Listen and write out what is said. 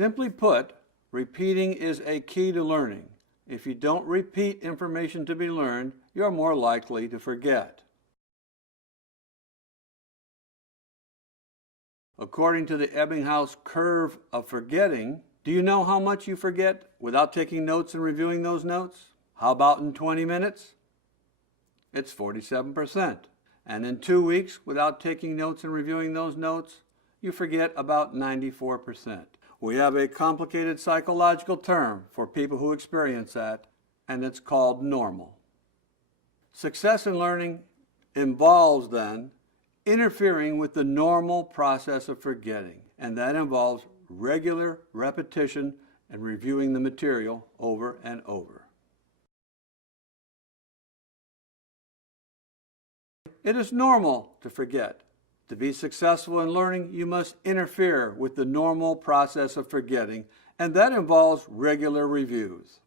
Simply put, repeating is a key to learning. If you don't repeat information to be learned, you're more likely to forget. According to the Ebbinghaus curve of forgetting, do you know how much you forget without taking notes and reviewing those notes? How about in 20 minutes? It's 47%. And in 2 weeks, without taking notes and reviewing those notes, you forget about 94%. We have a complicated psychological term for people who experience that, and it's called normal. Success in learning involves then interfering with the normal process of forgetting, and that involves regular repetition and reviewing the material over and over. It is normal to forget. To be successful in learning, you must interfere with the normal process of forgetting, and that involves regular reviews.